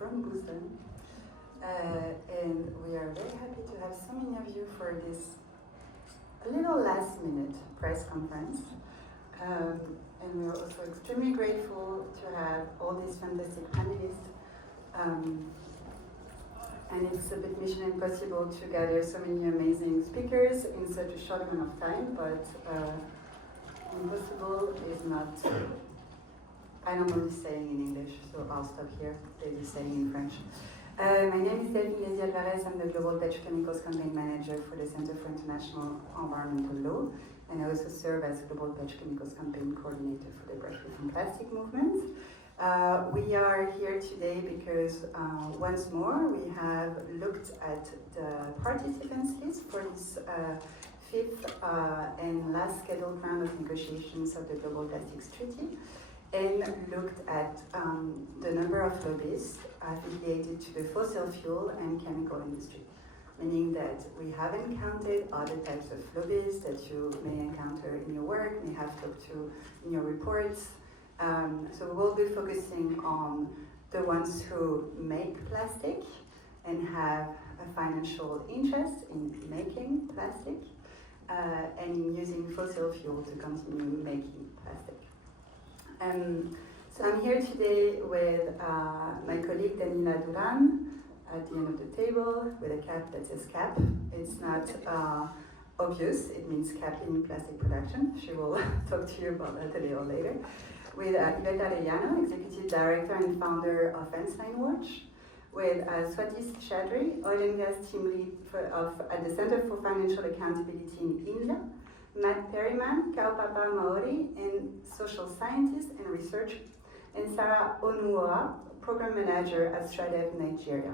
from Boston. And we are very happy to have so many of you for this little last-minute press conference. And we're also extremely grateful to have all these fantastic panelists. And it's a bit mission impossible to gather so many amazing speakers in such a short amount of time, but impossible is not, I don't know the saying in English, so I'll stop here, maybe saying in French. My name is Delphine Alvarez. I'm the Global Petrochemicals Campaign Manager for the Center for International Environmental Law, and I also serve as Global Petrochemicals Campaign Coordinator for the Breakthrough from Plastic movement. We are here today because once more we have looked at the participants list for this fifth and last scheduled round of negotiations of the Global Plastics Treaty, and looked at the number of lobbyists affiliated to the fossil fuel and chemical industry, meaning that we haven't counted other types of lobbyists that you may encounter in your work, may have talked to in your reports. So we'll be focusing on the ones who make plastic and have a financial interest in making plastic and in using fossil fuel to continue making plastic. So I'm here today with my colleague Daniela Duran at the end of the table with a cap that says CAP. It's not obvious, it means capping plastic production. She will talk to you about that a little later. With Iveta Arellano, Executive Director and Founder of Ensign Watch. With Swatis Chaudhry, Oil and Gas Team Lead at the Center for Financial Accountability in India. Matt Perryman, Kaupapa Maori, and social scientist and researcher, and Sarah Onuoha, program manager at STRADEV Nigeria.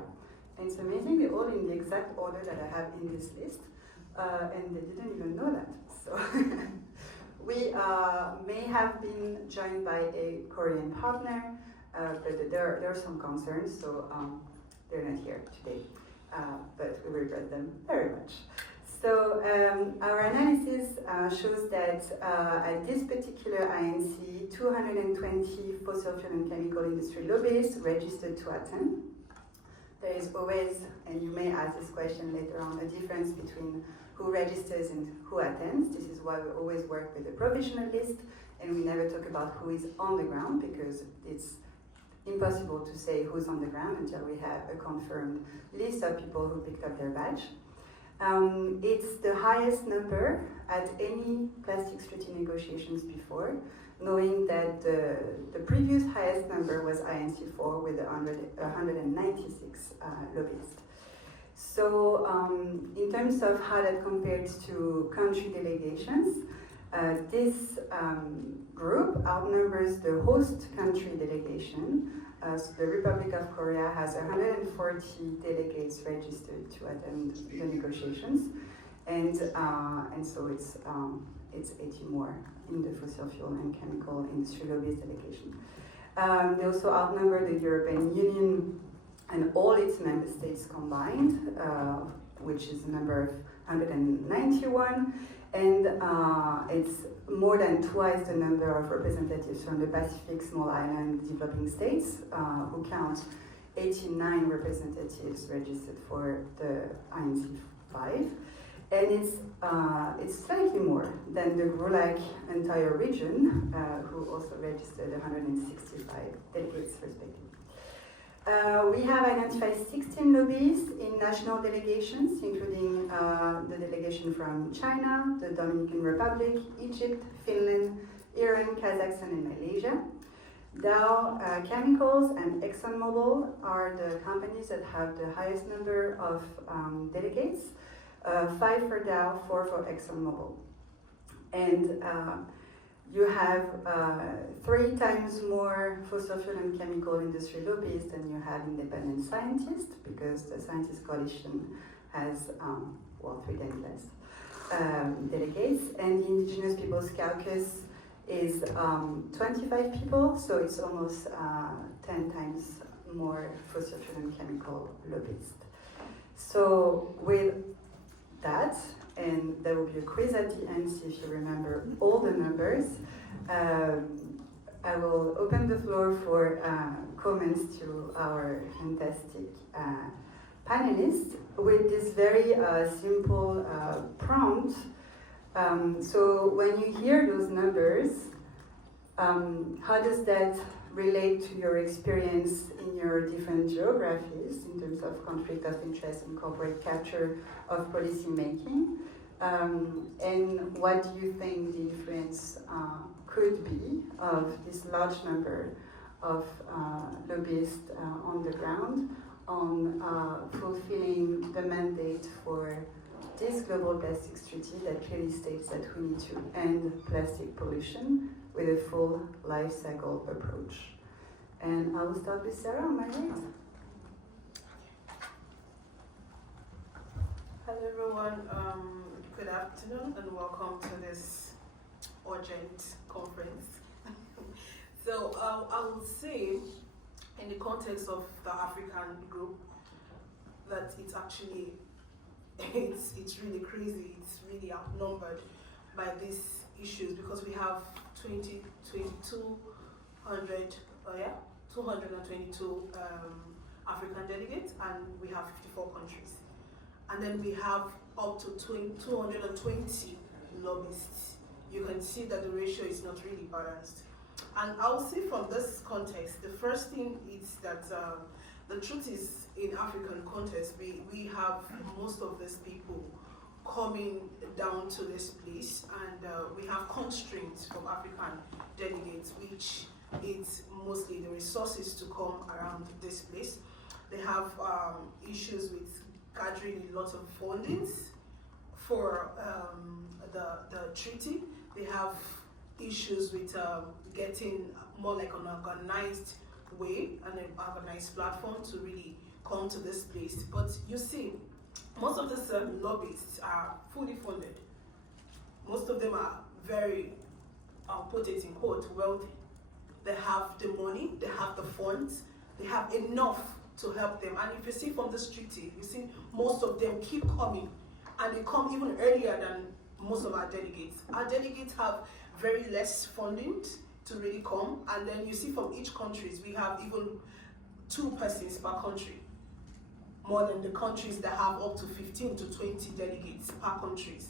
And it's amazing, they're all in the exact order that I have in this list, and they didn't even know that. So we may have been joined by a Korean partner, but there are some concerns, so they're not here today, but we regret them very much. So our analysis shows that at this particular INC, 220 fossil fuel and chemical industry lobbyists registered to attend. There is always, and you may ask this question later on, a difference between who registers and who attends. This is why we always work with a provisional list, and we never talk about who is on the ground, because it's impossible to say who's on the ground until we have a confirmed list of people who picked up their badge. It's the highest number at any plastics treaty negotiations before, knowing that the previous highest number was INC-4 with 196 lobbyists. So in terms of how that compares to country delegations, this group outnumbers the host country delegation. So the Republic of Korea has 140 delegates registered to attend the negotiations, and so it's 80 more in the fossil fuel and chemical industry lobbyist delegation. They also outnumber the European Union and all its member states combined, which is a number of 191, and it's more than twice the number of representatives from the Pacific small island developing states, who count 89 representatives registered for the INC-5, and it's slightly more than the GRULAC entire region, who also registered 165 delegates respectively. We have identified 16 lobbyists in national delegations, including the delegation from China, the Dominican Republic, Egypt, Finland, Iran, Kazakhstan, and Malaysia. Dow Chemicals and ExxonMobil are the companies that have the highest number of delegates, 5 for Dow, 4 for ExxonMobil. And you have 3 times more fossil fuel and chemical industry lobbyists than you have independent scientists, because the Scientist Coalition has, 3 times less delegates, and the Indigenous Peoples Caucus is 25 people, so it's almost 10 times more fossil fuel and chemical lobbyists. So with that, and there will be a quiz at the end, see if you remember all the numbers. I will open the floor for comments to our fantastic panelists with this very simple prompt. So when you hear those numbers, how does that relate to your experience in your different geographies in terms of conflict of interest and corporate capture of policy making? And what do you think the influence could be of this large number of lobbyists on the ground on fulfilling the mandate for this global plastics treaty that clearly states that we need to end plastic pollution with a full life cycle approach? And I will start with Sarah on my right. Hello everyone, good afternoon and welcome to this urgent conference. So I would say in the context of the African group that it's actually, it's really crazy, it's really outnumbered by these issues because we have 222 African delegates and we have 54 countries. And then we have up to 220 lobbyists. You can see that the ratio is not really balanced. And I'll say from this context, the first thing is that the truth is in African context, we have most of these people coming down to this place and we have constraints from African delegates, which is mostly the resources to come around this place. They have issues with gathering a lot of fundings for the treaty. They have issues with getting more like an organized way and an organized platform to really come to this place. But you see, most of these lobbyists are fully funded. Most of them are very, I'll put it in quote, wealthy. They have the money, they have the funds, they have enough to help them. And if you see from this treaty, you see most of them keep coming and they come even earlier than most of our delegates. Our delegates have very less funding to really come, and then you see from each countries we have even 2 persons per country, more than the countries that have up to 15 to 20 delegates per countries.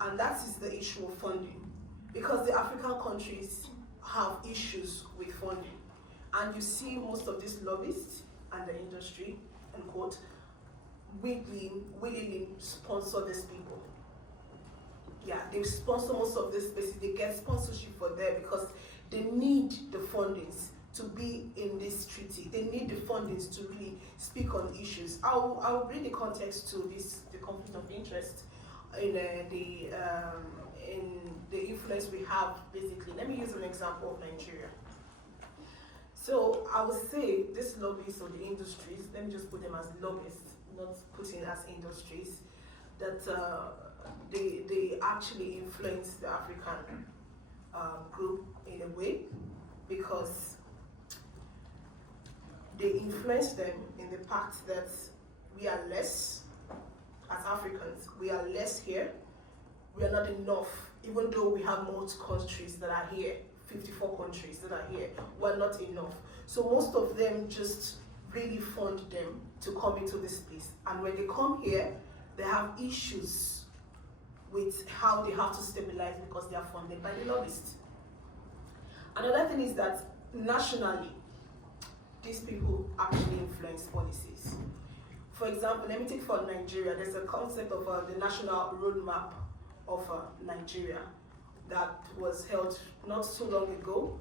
And that is the issue of funding, because the African countries have issues with funding. And you see most of these lobbyists and the industry, and quote, willingly sponsor these people. Yeah, they sponsor most of these spaces. They get sponsorship for there because they need the fundings to be in this treaty. They need the fundings to really speak on issues. I'll bring the context to this, the conflict of interest in the influence we have, basically. Let me use an example of Nigeria. So I would say these lobbyists or the industries, let me just put them as lobbyists, not putting as industries, that they actually influence the African group in a way, because they influence them in the fact that we are less as Africans. We are less here. We are not enough, even though we have most countries that are here, 54 countries that are here, we're not enough. So most of them just really fund them to come into this place. And when they come here, they have issues with how they have to stabilize because they are funded by the lobbyists. Another thing is that nationally, these people actually influence policies. For example, let me take for Nigeria, there's a concept of the national roadmap of Nigeria that was held not so long ago,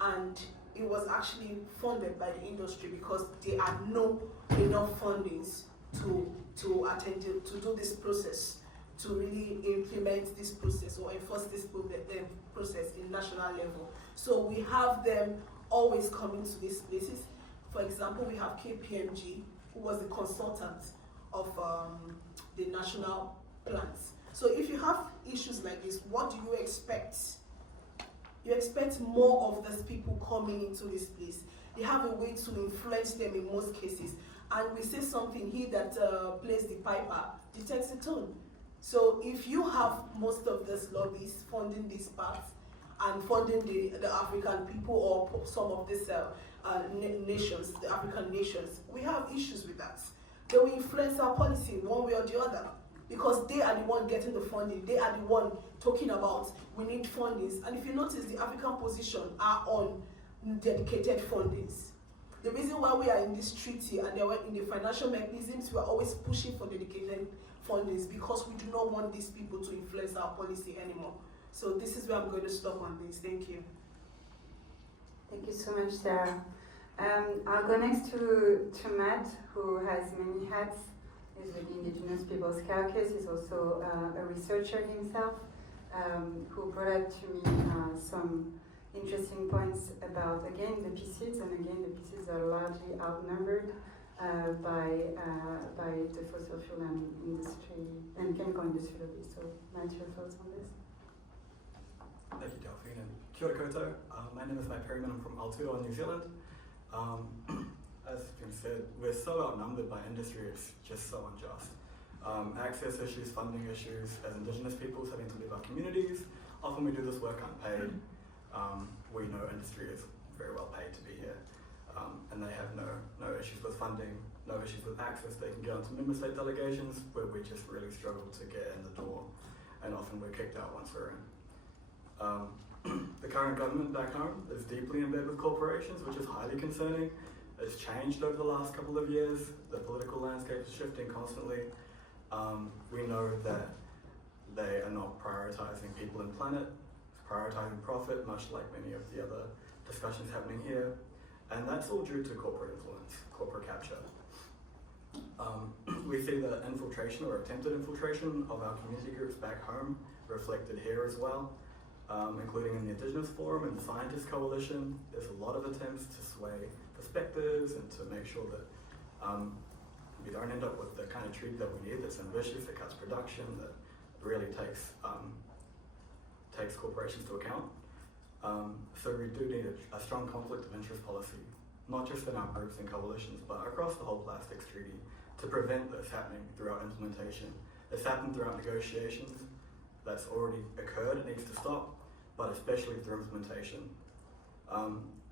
and it was actually funded by the industry because they had no enough fundings to do this process, to really implement this process or enforce this process in national level. So we have them always coming to these places. For example, we have KPMG, who was the consultant of the national plans. So if you have issues like this, what do you expect? You expect more of these people coming into this place. They have a way to influence them in most cases. And we say something, he that plays the piper detects the tone. So if you have most of these lobbies funding this part, and funding the African people or some of these nations, the African nations. We have issues with that. They will influence our policy one way or the other, because they are the one getting the funding. They are the one talking about we need fundings. And if you notice, the African position are on dedicated fundings. The reason why we are in this treaty and they were in the financial mechanisms, we are always pushing for dedicated fundings because we do not want these people to influence our policy anymore. So this is where I'm going to stop on this. Thank you. Thank you so much, Sarah. I'll go next to Matt, who has many hats. He's with the Indigenous Peoples Caucus. He's also a researcher himself, who brought up to me some interesting points about, again, the PCs, and again, the PCs are largely outnumbered by the fossil fuel industry and chemical industry. So, Matt, your thoughts on this? Thank you, Delphine, and kia ora koutou. My name is Matt Perryman. I'm from Aotearoa, New Zealand. As Jim said, we're so outnumbered by industry, it's just so unjust. Access issues, funding issues, as Indigenous peoples having to leave our communities, often we do this work unpaid. We know industry is very well paid to be here, and they have no issues with funding, no issues with access. They can get onto member state delegations where we just really struggle to get in the door, and often we're kicked out once we're in. The current government back home is deeply embedded with corporations, which is highly concerning. It's changed over the last couple of years. The political landscape is shifting constantly. We know that they are not prioritizing people and planet, prioritizing profit, much like many of the other discussions happening here. And that's all due to corporate influence, corporate capture. We see the infiltration or attempted infiltration of our community groups back home reflected here as well. Including in the Indigenous Forum and the Scientist Coalition. There's a lot of attempts to sway perspectives and to make sure that we don't end up with the kind of treaty that we need that's ambitious, that cuts production, that really takes corporations to account. So we do need a strong conflict of interest policy, not just in our groups and coalitions, but across the whole plastics treaty to prevent this happening throughout implementation. It's happened throughout negotiations. That's already occurred, it needs to stop, but especially through implementation.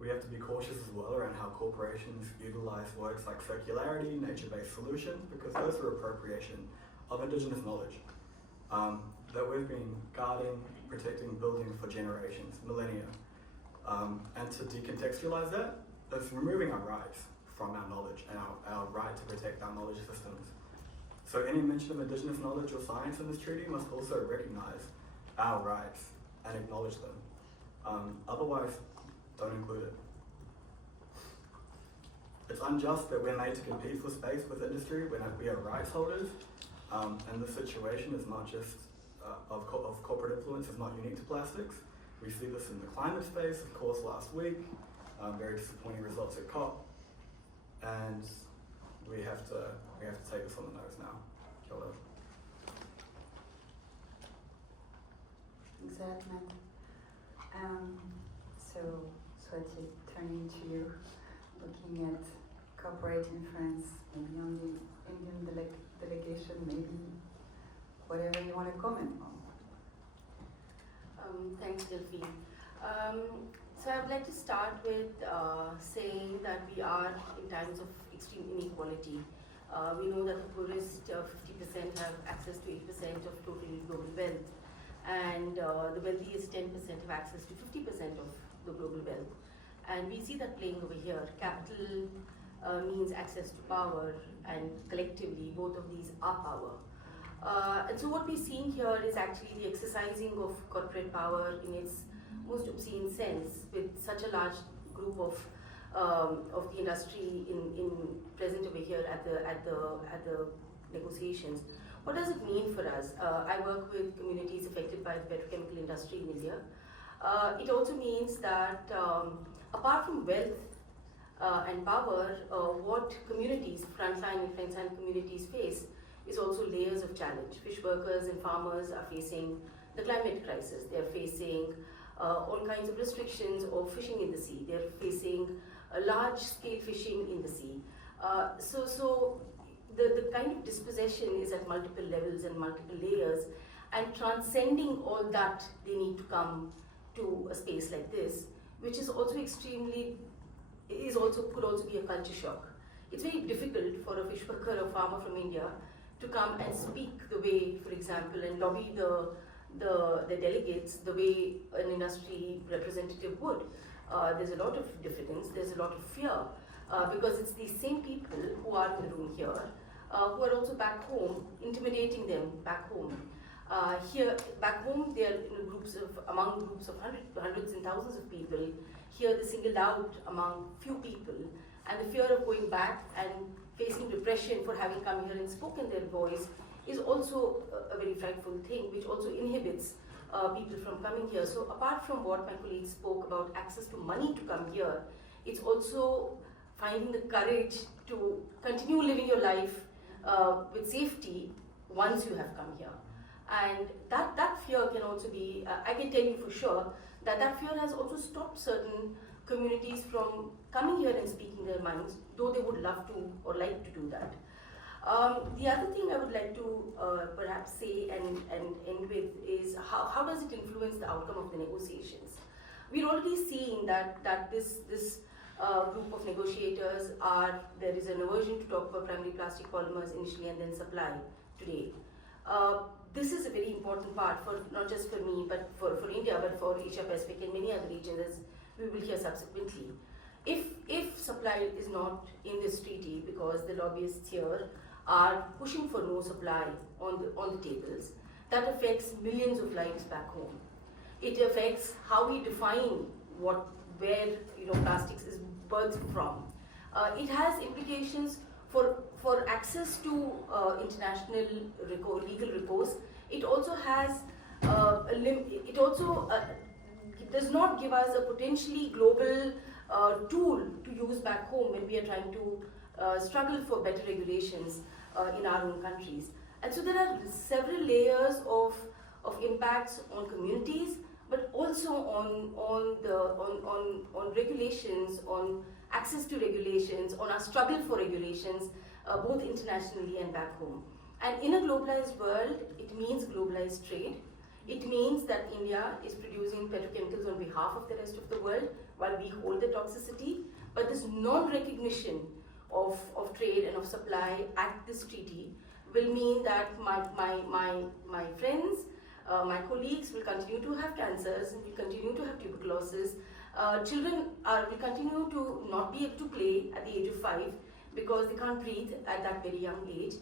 We have to be cautious as well around how corporations utilize words like circularity, nature-based solutions, because those are appropriation of Indigenous knowledge that we've been guarding, protecting, building for generations, millennia. And to decontextualize that, it's removing our rights from our knowledge and our right to protect our knowledge systems. So any mention of Indigenous knowledge or science in this treaty must also recognize our rights and acknowledge them. Otherwise, don't include it. It's unjust that we're made to compete for space with industry when we are rights holders, and this situation is not just of corporate influence, is not unique to plastics. We see this in the climate space, of course, last week, very disappointing results at COP, and we have to take this on the nose now. Kia ora. Thanks for that, Matt. So Swati, turning to you, looking at corporate influence, maybe on the Indian delegation, maybe whatever you want to comment on. Thanks, Delphine. So I would like to start with saying that we are in times of extreme inequality. We know that the poorest 50% have access to 8% of total global wealth, and the wealthiest 10% have access to 50% of the global wealth. And we see that playing over here. Capital means access to power, and collectively both of these are power. And so what we're seeing here is actually the exercising of corporate power in its most obscene sense, with such a large group of the industry in present over here at the negotiations. What does it mean for us? I work with communities affected by the petrochemical industry in India. It also means that apart from wealth and power, what communities, frontline and frontline communities face is also layers of challenge. Fish workers and farmers are facing the climate crisis. They're facing all kinds of restrictions of fishing in the sea. They're facing large-scale fishing in the sea. So the kind of dispossession is at multiple levels and multiple layers, and transcending all that, they need to come to a space like this, which is also could also be a culture shock. It's very difficult for a fish worker or farmer from India to come and speak the way, for example, and lobby the delegates the way an industry representative would. There's a lot of diffidence, there's a lot of fear, because it's these same people who are in the room here, who are also back home, intimidating them back home. Here, back home, they are among groups of hundreds and thousands of people. Here, they're singled out among few people, and the fear of going back and facing repression for having come here and spoken their voice is also a very frightful thing, which also inhibits people from coming here. So apart from what my colleagues spoke about access to money to come here, it's also finding the courage to continue living your life with safety once you have come here. And that fear can also be, I can tell you for sure, that fear has also stopped certain communities from coming here and speaking their minds, though they would love to or like to do that. The other thing I would like to perhaps say and end with is how does it influence the outcome of the negotiations? We're already seeing that this group of negotiators there is an aversion to talk about primary plastic polymers initially and then supply today. This is a very important part for not just for me, but for India, but for Asia Pacific and many other regions, as we will hear subsequently. If supply is not in this treaty because the lobbyists here are pushing for no supply on the tables, that affects millions of lives back home. It affects how we define where plastics is birthed from. It has implications for access to international legal recourse. It also has it also does not give us a potentially global tool to use back home when we are trying to struggle for better regulations in our own countries. And so there are several layers of impacts on communities, but also on regulations, on access to regulations, on our struggle for regulations, both internationally and back home. And in a globalized world, it means globalized trade. It means that India is producing petrochemicals on behalf of the rest of the world while we hold the toxicity, but this non-recognition of trade and of supply at this treaty will mean that my friends, my colleagues will continue to have cancers, will continue to have tuberculosis. Children will continue to not be able to play at the age of 5 because they can't breathe at that very young age,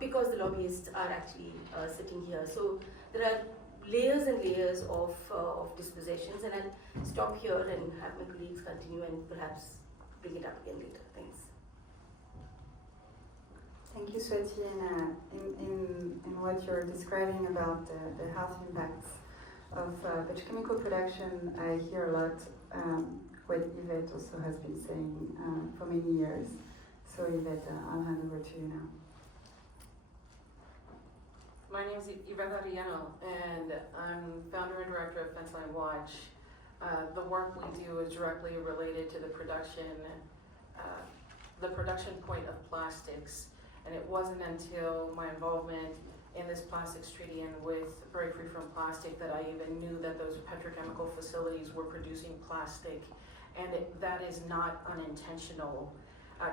because the lobbyists are actually sitting here. So there are layers and layers of dispossessions, and I'll stop here and have my colleagues continue and perhaps bring it up again later. Thanks. Thank you, Swati. In what you're describing about the health impacts of petrochemical production, I hear a lot what Yvette also has been saying for many years. So Yvette, I'll hand over to you now. My name is Yvette Arellano, and I'm founder and director of Fenceline Watch. The work we do is directly related to the production point of plastics. And it wasn't until my involvement in this plastics treaty and with Break Free from Plastic that I even knew that those petrochemical facilities were producing plastic. And that is not unintentional.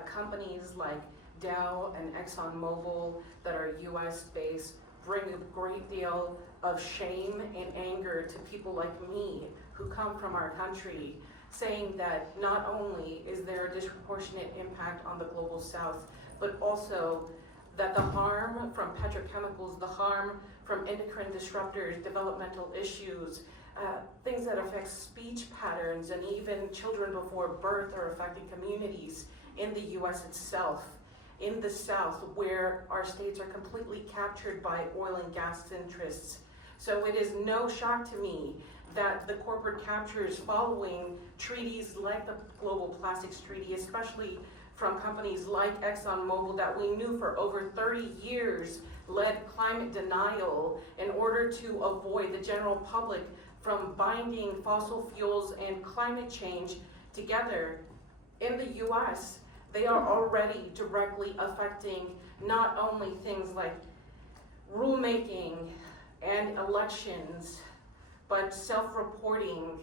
Companies like Dow and ExxonMobil that are US based bring a great deal of shame and anger to people like me who come from our country, saying that not only is there a disproportionate impact on the global south, but also that the harm from petrochemicals, the harm from endocrine disruptors, developmental issues, things that affect speech patterns and even children before birth are affecting communities in the US itself, in the South, where our states are completely captured by oil and gas interests. So it is no shock to me that the corporate captures following treaties like the Global Plastics Treaty, especially from companies like ExxonMobil that we knew for over 30 years led climate denial in order to avoid the general public from binding fossil fuels and climate change together. In the US, they are already directly affecting not only things like rulemaking and elections, but self-reporting.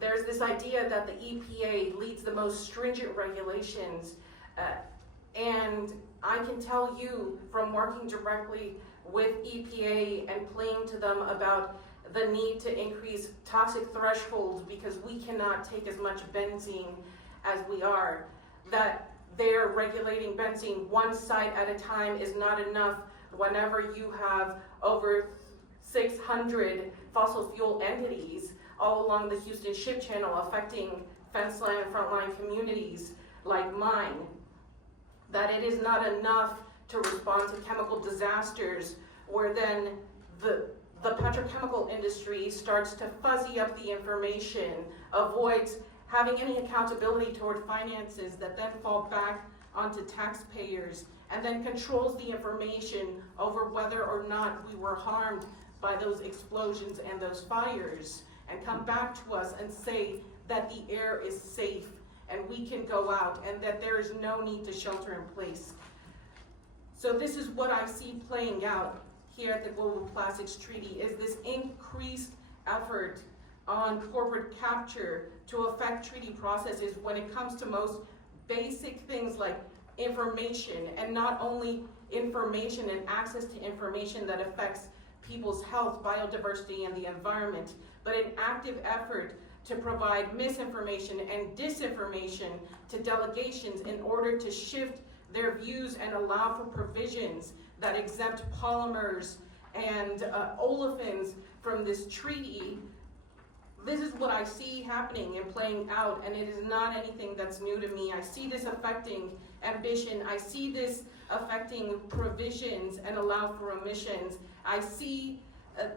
There's this idea that the EPA leads the most stringent regulations, and I can tell you from working directly with EPA and playing to them about the need to increase toxic thresholds because we cannot take as much benzene as we are, that they're regulating benzene one site at a time is not enough whenever you have over 600 fossil fuel entities all along the Houston Ship Channel affecting fence line and frontline communities like mine, that it is not enough to respond to chemical disasters where then the petrochemical industry starts to fuzzy up the information, avoids having any accountability toward finances that then fall back onto taxpayers, and then controls the information over whether or not we were harmed by those explosions and those fires, and come back to us and say that the air is safe and we can go out and that there is no need to shelter in place. So this is what I see playing out here at the Global Plastics Treaty, is this increased effort on corporate capture to affect treaty processes when it comes to most basic things like information, and not only information and access to information that affects people's health, biodiversity, and the environment, but an active effort to provide misinformation and disinformation to delegations in order to shift their views and allow for provisions that exempt polymers and olefins from this treaty. This is what I see happening and playing out, and it is not anything that's new to me. I see this affecting ambition. I see this affecting provisions and allow for emissions. I see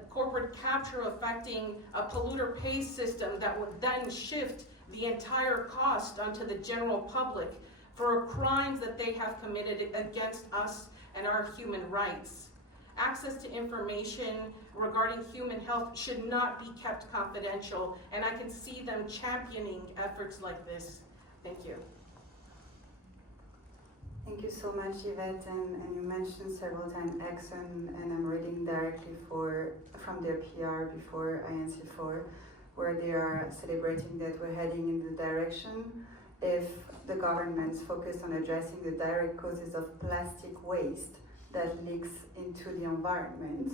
corporate capture affecting a polluter pays system that would then shift the entire cost onto the general public for crimes that they have committed against us and our human rights. Access to information regarding human health should not be kept confidential, and I can see them championing efforts like this. Thank you. Thank you so much, Yvette, and you mentioned several times Exxon, and I'm reading directly from their PR before INC-4, where they are celebrating that we're heading in the direction if the governments focus on addressing the direct causes of plastic waste that leaks into the environment.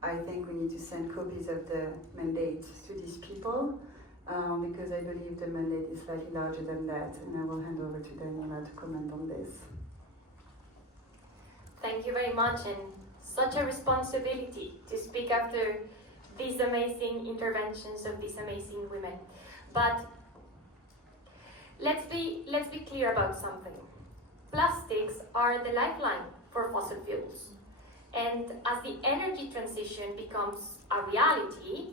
I think we need to send copies of the mandate to these people because I believe the mandate is slightly larger than that, and I will hand over to Daniela to comment on this. Thank you very much, and such a responsibility to speak after these amazing interventions of these amazing women. But let's be clear about something. Plastics are the lifeline for fossil fuels. And as the energy transition becomes a reality,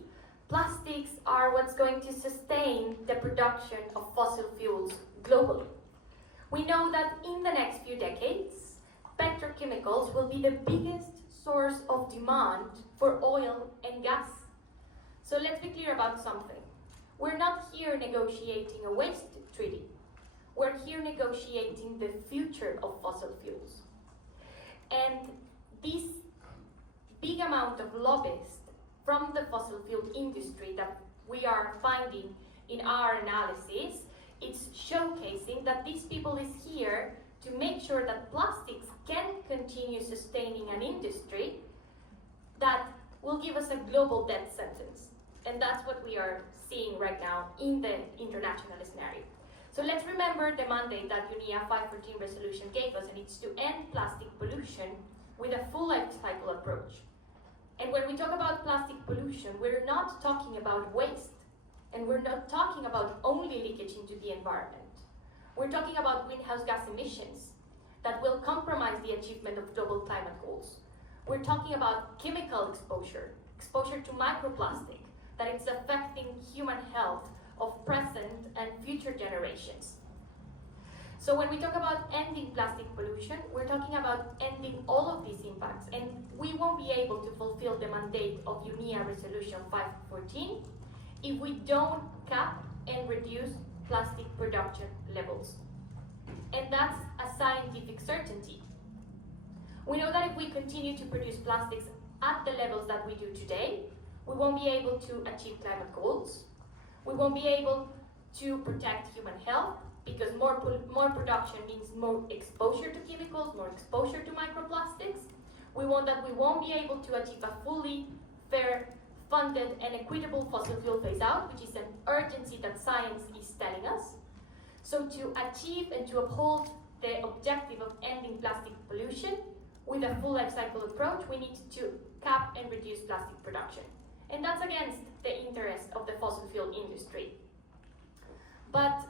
plastics are what's going to sustain the production of fossil fuels globally. We know that in the next few decades, petrochemicals will be the biggest source of demand for oil and gas. So let's be clear about something. We're not here negotiating a waste treaty. We're here negotiating the future of fossil fuels. And this big amount of lobbyists from the fossil fuel industry that we are finding in our analysis, it's showcasing that these people is here to make sure that plastics can continue sustaining an industry that will give us a global death sentence. And that's what we are seeing right now in the international scenario. So let's remember the mandate that UNIA 514 resolution gave us, and it's to end plastic pollution with a full life cycle approach. And when we talk about plastic pollution, we're not talking about waste, and we're not talking about only leakage into the environment. We're talking about greenhouse gas emissions that will compromise the achievement of global climate goals. We're talking about chemical exposure to microplastic, that it's affecting human health of present and future generations. So when we talk about ending plastic pollution, we're talking about ending all of these impacts, and we won't be able to fulfill the mandate of UNIA Resolution 514 if we don't cap and reduce plastic production levels. And that's a scientific certainty. We know that if we continue to produce plastics at the levels that we do today, we won't be able to achieve climate goals. We won't be able to protect human health because more production means more exposure to chemicals, more exposure to microplastics. We won't be able to achieve a fully fair, funded, and equitable fossil fuel phase out, which is an urgency that science is telling us. So to achieve and to uphold the objective of ending plastic pollution with a full life cycle approach, we need to cap and reduce plastic production. And that's against the interest of the fossil fuel industry. But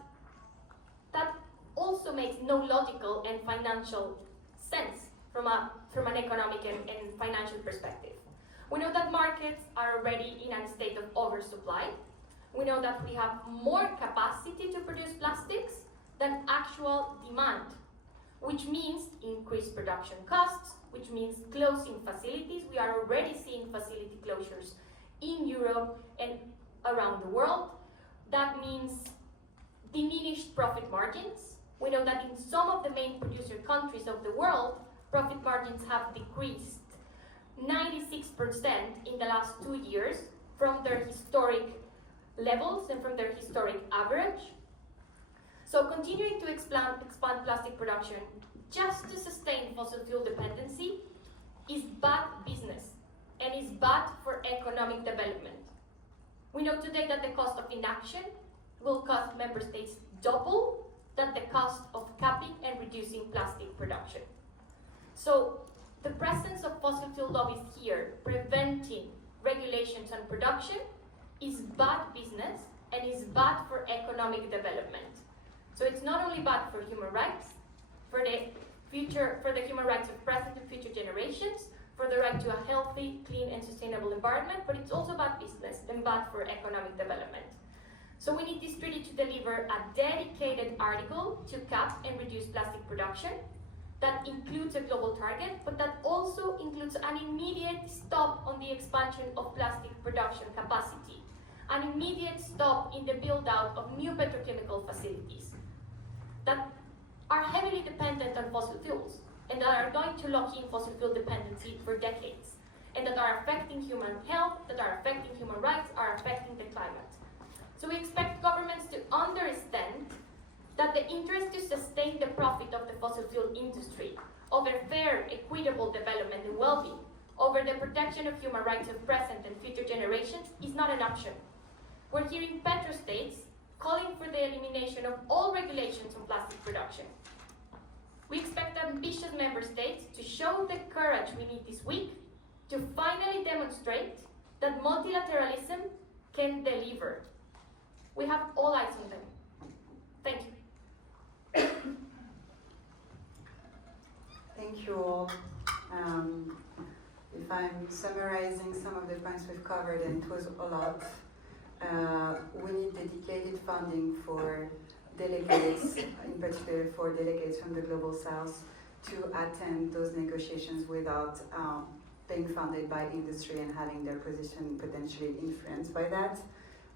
that also makes no logical and financial sense from an economic and financial perspective. We know that markets are already in a state of oversupply. We know that we have more capacity to produce plastics than actual demand, which means increased production costs, which means closing facilities. We are already seeing facility closures in Europe and around the world. That means diminished profit margins. We know that in some of the main producer countries of the world, profit margins have decreased 96% in the last 2 years from their historic levels and from their historic average. So continuing to expand plastic production just to sustain fossil fuel dependency is bad business and is bad for economic development. We know today that the cost of inaction will cost member states double than the cost of capping and reducing plastic production. So the presence of fossil fuel lobbies here preventing regulations on production is bad business and is bad for economic development. So it's not only bad for human rights, for the human rights of present and future generations, for the right to a healthy, clean and sustainable environment, but it's also bad business and bad for economic development. So we need this treaty to deliver a dedicated article to cap and reduce plastic production that includes a global target, but that also includes an immediate stop on the expansion of plastic production capacity, an immediate stop in the build-out of new petrochemical facilities that are heavily dependent on fossil fuels and that are going to lock in fossil fuel dependency for decades, and that are affecting human health, that are affecting human rights, are affecting the climate. So we expect governments to understand that the interest to sustain the profit of the fossil fuel industry over fair, equitable development and well-being, over the protection of human rights of present and future generations is not an option. We're hearing petrostates calling for the elimination of all regulations on plastic production. We expect ambitious member states to show the courage we need this week to finally demonstrate that multilateralism can deliver. We have all eyes on them. Thank you. Thank you all. If I'm summarizing some of the points we've covered, and it was a lot, we need dedicated funding for delegates, in particular for delegates from the Global South, to attend those negotiations without being funded by industry and having their position potentially influenced by that.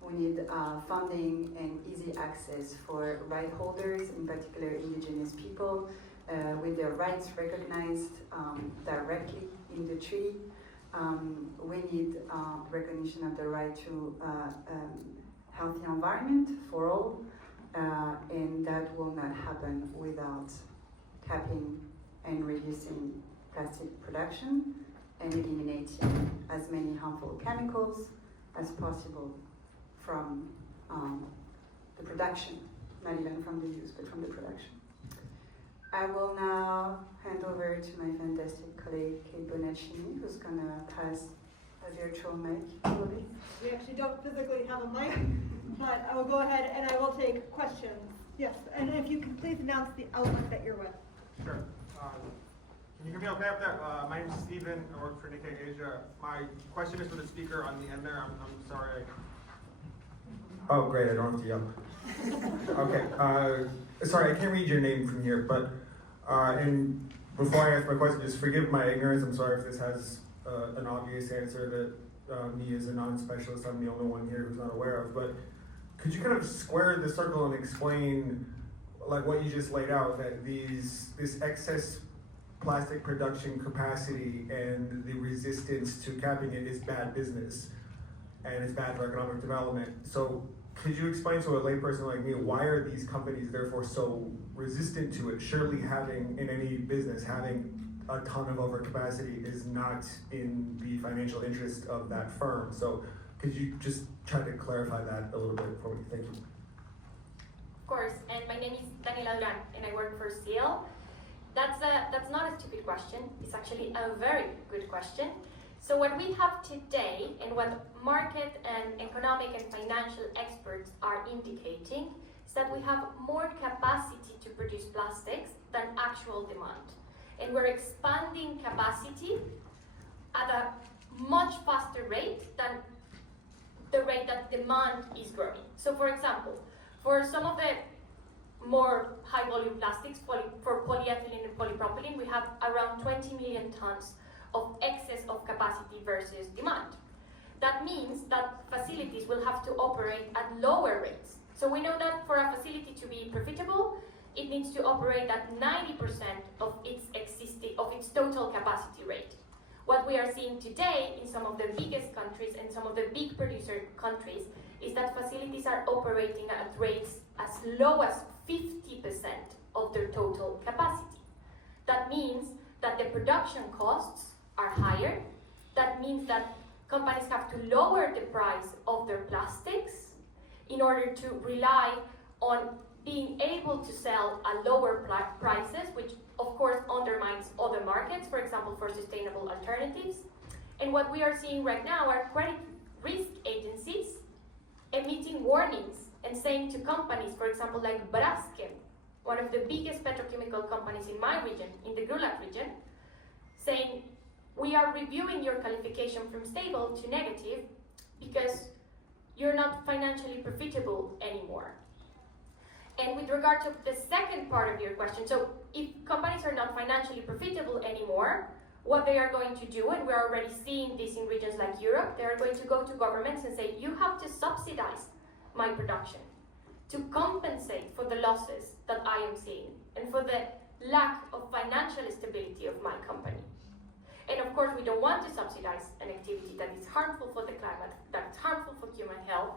We need funding and easy access for right holders, in particular indigenous people, with their rights recognized directly in the treaty. We need recognition of the right to healthy environment for all, and that will not happen without capping and reducing plastic production and eliminating as many harmful chemicals as possible from the production, not even from the use, but from the production. I will now hand over to my fantastic colleague, Kate Bonaccini, who's going to pass a virtual mic. We actually don't physically have a mic, but I will go ahead and I will take questions. Yes, and if you can please announce the outlet that you're with. Sure. Can you hear me okay up there? My name is Steven. I work for Nikkei Asia. My question is for the speaker on the end there. I'm sorry. Oh, great. I don't have to yell. Okay. Sorry, I can't read your name from here, but and before I ask my question, just forgive my ignorance. I'm sorry if this has an obvious answer that me as a non-specialist, I'm the only one here who's not aware of, but could you kind of square the circle and explain like what you just laid out, that this excess plastic production capacity and the resistance to capping it is bad business? and it's bad for economic development. So could you explain to a layperson like me, why are these companies therefore so resistant to it? Surely having, in any business, having a ton of overcapacity is not in the financial interest of that firm. So could you just try to clarify that a little bit for me? Thank you. Of course, and my name is Daniela Duran, and I work for CL. That's not a stupid question. It's actually a very good question. So what we have today, and what market and economic and financial experts are indicating, is that we have more capacity to produce plastics than actual demand. And we're expanding capacity at a much faster rate than the rate that demand is growing. So for example, for some of the more high volume plastics, for polyethylene and polypropylene, we have around 20 million tons of excess of capacity versus demand. That means that facilities will have to operate at lower rates. So we know that for a facility to be profitable, it needs to operate at 90% of its total capacity rate. What we are seeing today in some of the biggest countries and some of the big producer countries is that facilities are operating at rates as low as 50% of their total capacity. That means that the production costs are higher. That means that companies have to lower the price of their plastics in order to rely on being able to sell at lower prices, which of course undermines other markets, for example, for sustainable alternatives. And what we are seeing right now are credit risk agencies emitting warnings and saying to companies, for example, like Braskem, one of the biggest petrochemical companies in my region, in the Gulag region, saying, we are reviewing your qualification from stable to negative because you're not financially profitable anymore. And with regard to the second part of your question, so if companies are not financially profitable anymore, what they are going to do, and we're already seeing this in regions like Europe, they are going to go to governments and say, you have to subsidize my production to compensate for the losses that I am seeing and for the lack of financial stability of my company. And of course, we don't want to subsidize an activity that is harmful for the climate, that's harmful for human health,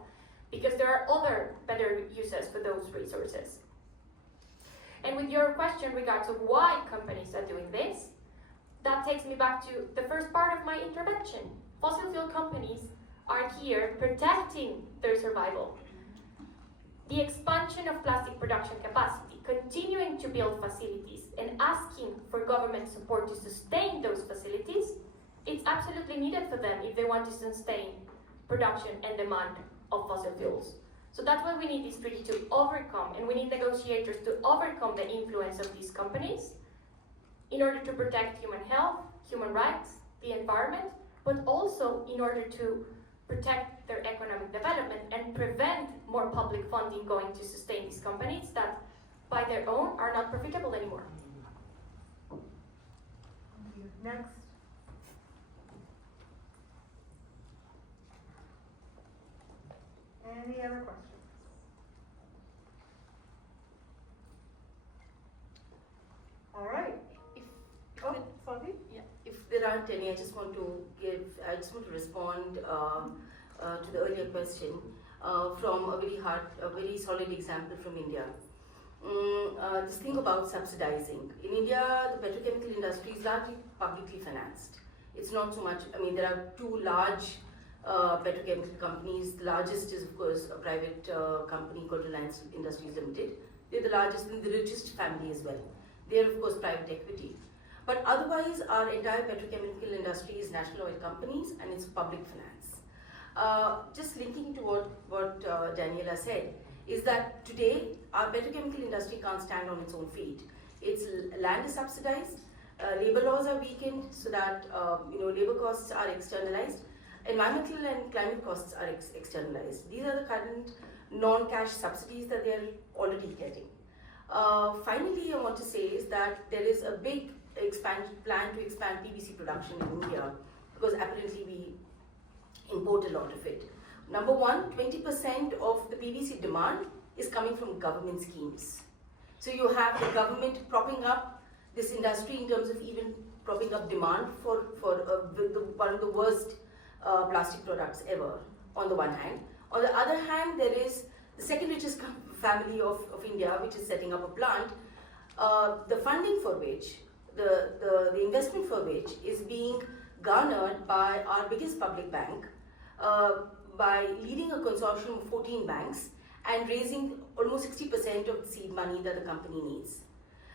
because there are other better uses for those resources. And with your question regards of why companies are doing this, that takes me back to the first part of my intervention. Fossil fuel companies are here protecting their survival. The expansion of plastic production capacity, continuing to build facilities and asking for government support to sustain those facilities, it's absolutely needed for them if they want to sustain production and demand of fossil fuels. So that's what we need this treaty to overcome, and we need negotiators to overcome the influence of these companies in order to protect human health, human rights, the environment, but also in order to protect their economic development and prevent more public funding going to sustain these companies that by their own are not profitable anymore. Next. Any other questions? All right. Sophie? Yeah, if there aren't any, I just want to respond to the earlier question from a very solid example from India. This thing about subsidizing. In India, the petrochemical industry is largely publicly financed. It's not so much, there are two large petrochemical companies. The largest is, of course, a private company called Reliance Industries Limited. They're the largest and the richest family as well. They're, of course, private equity. But otherwise, our entire petrochemical industry is national oil companies and it's public finance. Just linking to what Daniela said, is that today our petrochemical industry can't stand on its own feet. Its land is subsidized, labor laws are weakened so that labor costs are externalized, environmental and climate costs are externalized. These are the current non-cash subsidies that they are already getting. Finally, I want to say is that there is a big plan to expand PVC production in India because apparently we import a lot of it. Number one, 20% of the PVC demand is coming from government schemes. So you have the government propping up this industry in terms of even propping up demand for one of the worst plastic products ever. on the one hand. On the other hand, there is the second richest family of India, which is setting up a plant, the funding for which, the investment for which is being garnered by our biggest public bank, by leading a consortium of 14 banks and raising almost 60% of the seed money that the company needs.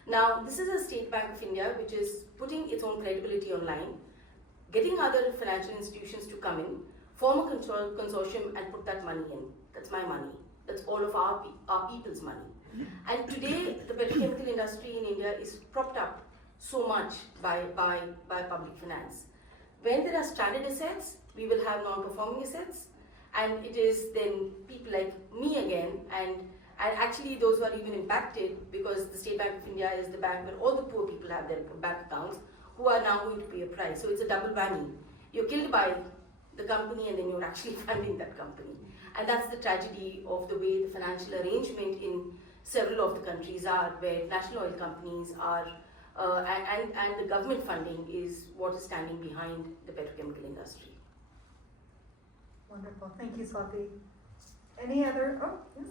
Now, this is a State Bank of India which is putting its own credibility online, getting other financial institutions to come in, form a consortium and put that money in. That's my money. That's all of our people's money. And today, the petrochemical industry in India is propped up so much by public finance. When there are stranded assets, we will have non-performing assets, and it is then people like me again, and actually those who are even impacted, because the State Bank of India is the bank where all the poor people have their bank accounts, who are now going to pay a price. So it's a double whammy. You're killed by the company, and then you're actually funding that company. And that's the tragedy of the way the financial arrangement in several of the countries are, where national oil companies are, and the government funding is what is standing behind the petrochemical industry. Wonderful. Thank you, Swati. Any other? Oh, yes.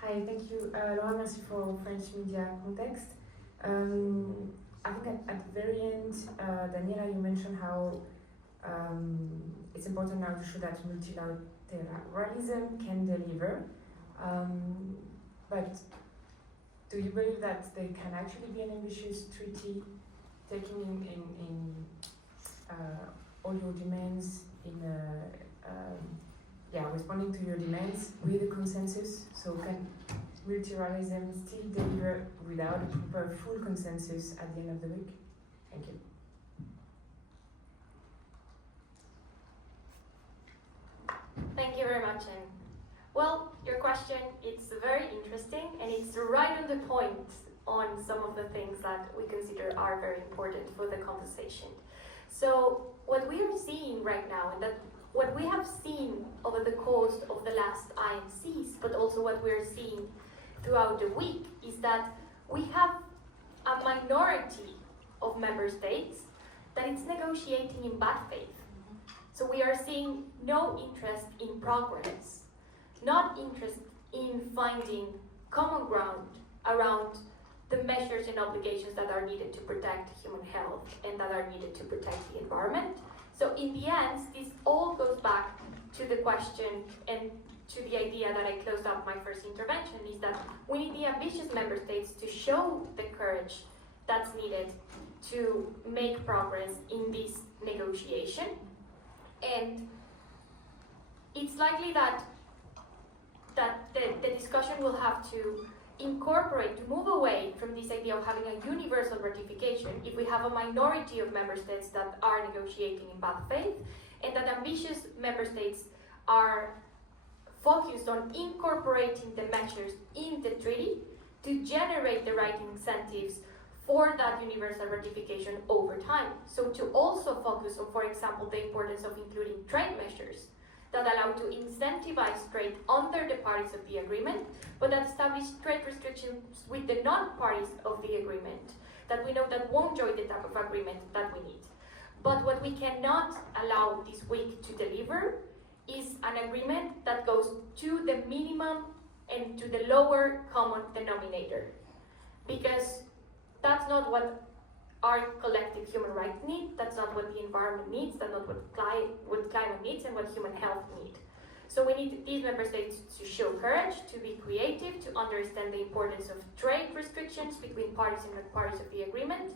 Hi, thank you, Laura. Merci for French media context. I think at the very end, Daniela, you mentioned how it's important now to show that multilateralism can deliver. But do you believe that there can actually be an ambitious treaty taking in all your demands, responding to your demands with a consensus? So can multilateralism still deliver without a proper full consensus at the end of the week? Thank you. Thank you very much. And well, your question, it's very interesting, and it's right on the point on some of the things that we consider are very important for the conversation. So what we are seeing right now, and that what we have seen over the course of the last INCs, but also what we're seeing throughout the week, is that we have a minority of member states that it's negotiating in bad faith. So we are seeing no interest in progress, not interest in finding common ground around the measures and obligations that are needed to protect human health and that are needed to protect the environment. So in the end, this all goes back to the question and to the idea that I closed out my first intervention, is that we need the ambitious member states to show the courage that's needed to make progress in this negotiation. And it's likely that the discussion will have to incorporate, to move away from this idea of having a universal ratification if we have a minority of member states that are negotiating in bad faith, and that ambitious member states are focused on incorporating the measures in the treaty to generate the right incentives for that universal ratification over time. So to also focus on, for example, the importance of including trade measures that allow to incentivize trade under the parties of the agreement, but that establish trade restrictions with the non-parties of the agreement that we know that won't join the type of agreement that we need. But what we cannot allow this week to deliver is an agreement that goes to the minimum and to the lower common denominator, because that's not what our collective human rights need, that's not what the environment needs, that's not what climate needs and what human health need. So we need these member states to show courage, to be creative, to understand the importance of trade restrictions between parties and non-parties of the agreement,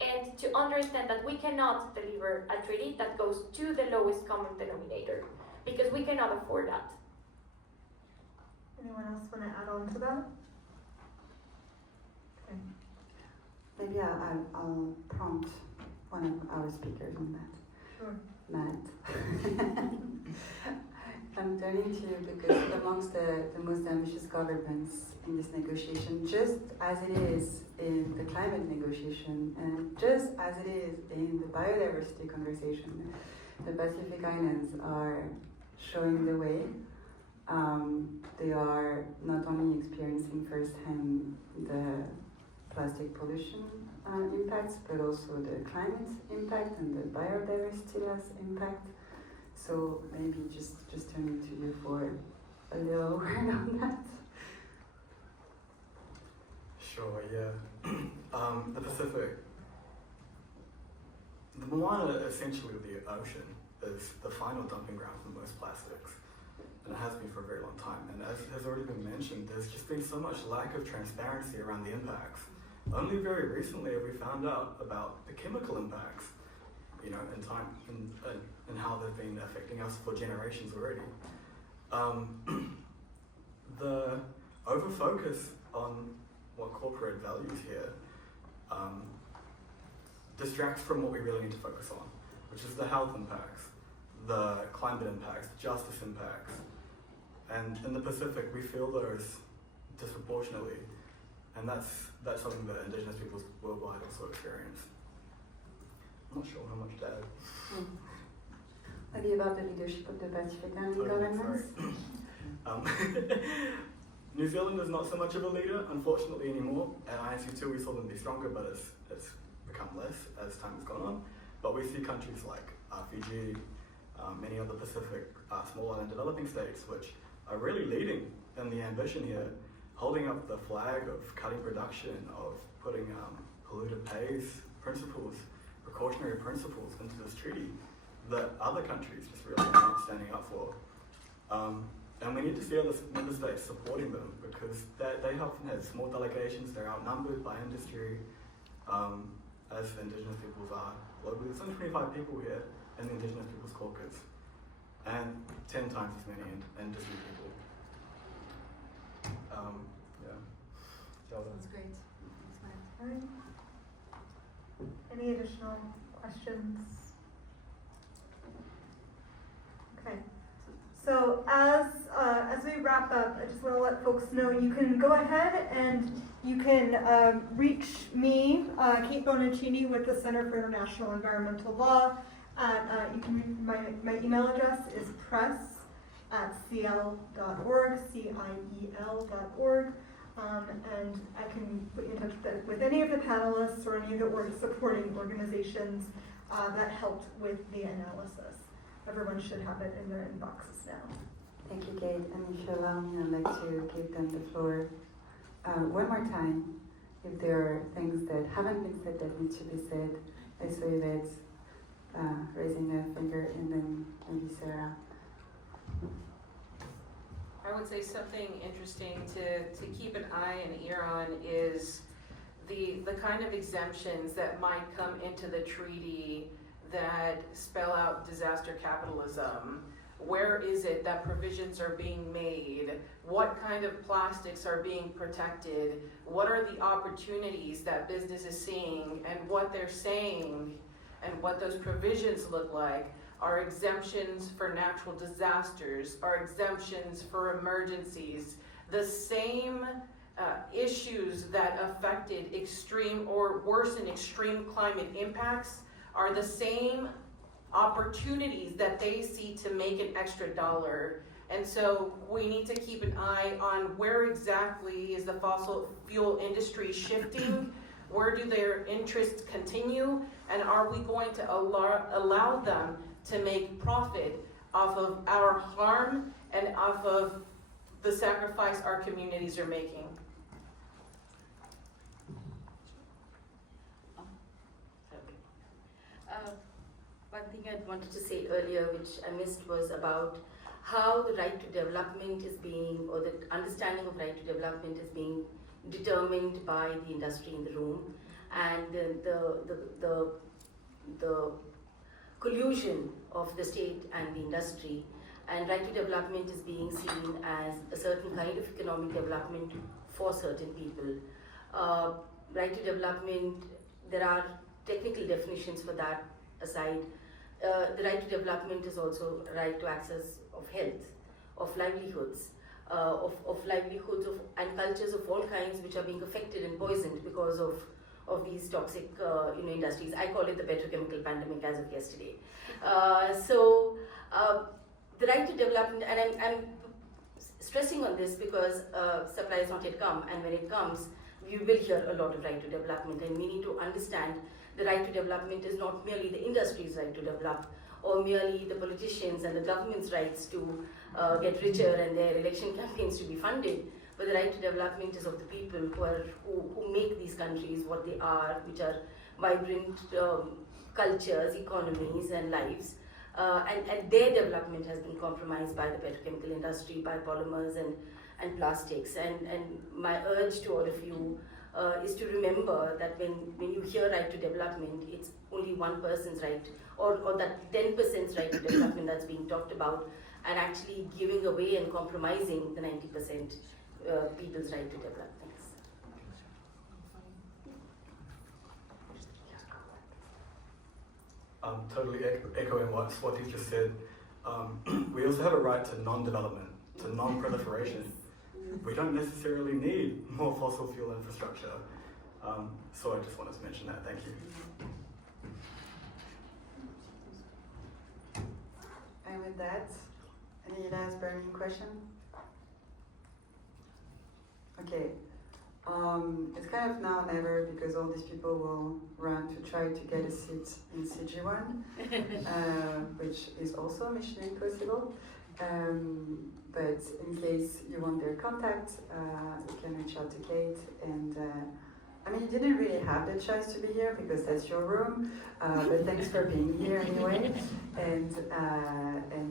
and to understand that we cannot deliver a treaty that goes to the lowest common denominator, because we cannot afford that. Anyone else want to add on to that? Okay. Maybe I'll prompt one of our speakers on that. Sure. Matt. I'm turning to you because amongst the most ambitious governments in this negotiation, just as it is in the climate negotiation and just as it is in the biodiversity conversation, the Pacific Islands are showing the way. They are not only experiencing firsthand the plastic pollution impacts, but also the climate impact and the biodiversity loss impact. So maybe just turning to you for a little word on that. Sure, yeah. The Pacific. The Moana, essentially the ocean, is the final dumping ground for most plastics. And it has been for a very long time. And as has already been mentioned, there's just been so much lack of transparency around the impacts. Only very recently have we found out about the chemical impacts, you know, in time and how they've been affecting us for generations already. The over-focus on what corporate values here distracts from what we really need to focus on, which is the health impacts, the climate impacts, the justice impacts. And in the Pacific, we feel those disproportionately, and that's something that Indigenous peoples worldwide also experience. I'm not sure how much to add. Maybe about the leadership of the Pacific Island governments? New Zealand is not so much of a leader, unfortunately, anymore. At INC-2, we saw them be stronger, but it's become less as time has gone on. But we see countries like Fiji, many other Pacific small island developing states, which are really leading in the ambition here, holding up the flag of cutting production, of putting polluter pays principles, precautionary principles into this treaty that other countries just really aren't standing up for. And we need to see other member states supporting them, because they often have small delegations, they're outnumbered by industry, as Indigenous peoples are globally. There's only 25 people here in the Indigenous Peoples Caucus, and 10 times as many industry people. Yeah. That's great. Thanks, Matt. Any additional questions? Okay. So as we wrap up, I just want to let folks know you can go ahead and you can reach me, Kate Bonaccini, with the Center for International Environmental Law. You can my email address is press@ciel.org, ciel.org, and I can put you in touch with any of the panelists or any of the supporting organizations that helped with the analysis. Everyone should have it in their inboxes now. Thank you, Kate. And if you allow me, I'd like to give them the floor one more time. If there are things that haven't been said that need to be said, I saw Yvette raising a finger, and then maybe Sarah. I would say something interesting to keep an eye and ear on is the kind of exemptions that might come into the treaty that spell out disaster capitalism. Where is it that provisions are being made? What kind of plastics are being protected? What are the opportunities that business is seeing, and what they're saying and what those provisions look like are exemptions for natural disasters, are exemptions for emergencies. The same issues that affected extreme or worsen extreme climate impacts are the same opportunities that they see to make an extra dollar. And so we need to keep an eye on where exactly is the fossil fuel industry shifting, where do their interests continue, and are we going to allow them to make profit off of our harm and off of the sacrifice our communities are making. One thing I wanted to say earlier, which I missed, was about how the right to development is being, or the understanding of right to development is being determined by the industry in the room, and the collusion of the state and the industry. And right to development is being seen as a certain kind of economic development for certain people. Right to development, there are technical definitions for that aside. The right to development is also right to access of health, of livelihoods, and cultures of all kinds which are being affected and poisoned because of these toxic industries. I call it the petrochemical pandemic as of yesterday. The right to development, and I'm stressing on this because supply has not yet come, and when it comes, we will hear a lot of right to development, and we need to understand the right to development is not merely the industry's right to develop or merely the politicians and the government's rights to get richer and their election campaigns to be funded, but the right to development is of the people who make these countries what they are, which are vibrant cultures, economies, and lives. And their development has been compromised by the petrochemical industry, by polymers and plastics. And my urge to all of you is to remember that when you hear right to development, it's only one person's right, or that 10%'s right to development that's being talked about, and actually giving away and compromising the 90% people's right to develop. Thanks. Totally echoing what Swati just said. We also have a right to non-development, to non-proliferation. We don't necessarily need more fossil fuel infrastructure. So I just wanted to mention that. Thank you. And with that, any last burning question? Okay. It's kind of now or never, because all these people will run to try to get a seat in CG1, which is also mission impossible. But in case you want their contact, you can reach out to Kate. And I mean, you didn't really have the choice to be here because that's your room. But thanks for being here anyway. And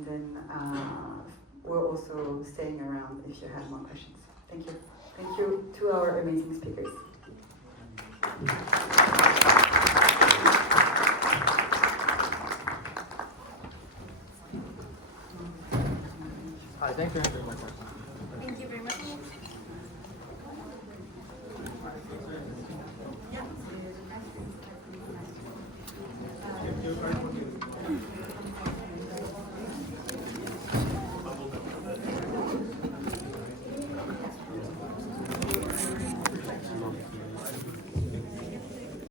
then we're also staying around if you have more questions. Thank you. Thank you to our amazing speakers. Hi, thanks for answering my question. Thank you very much.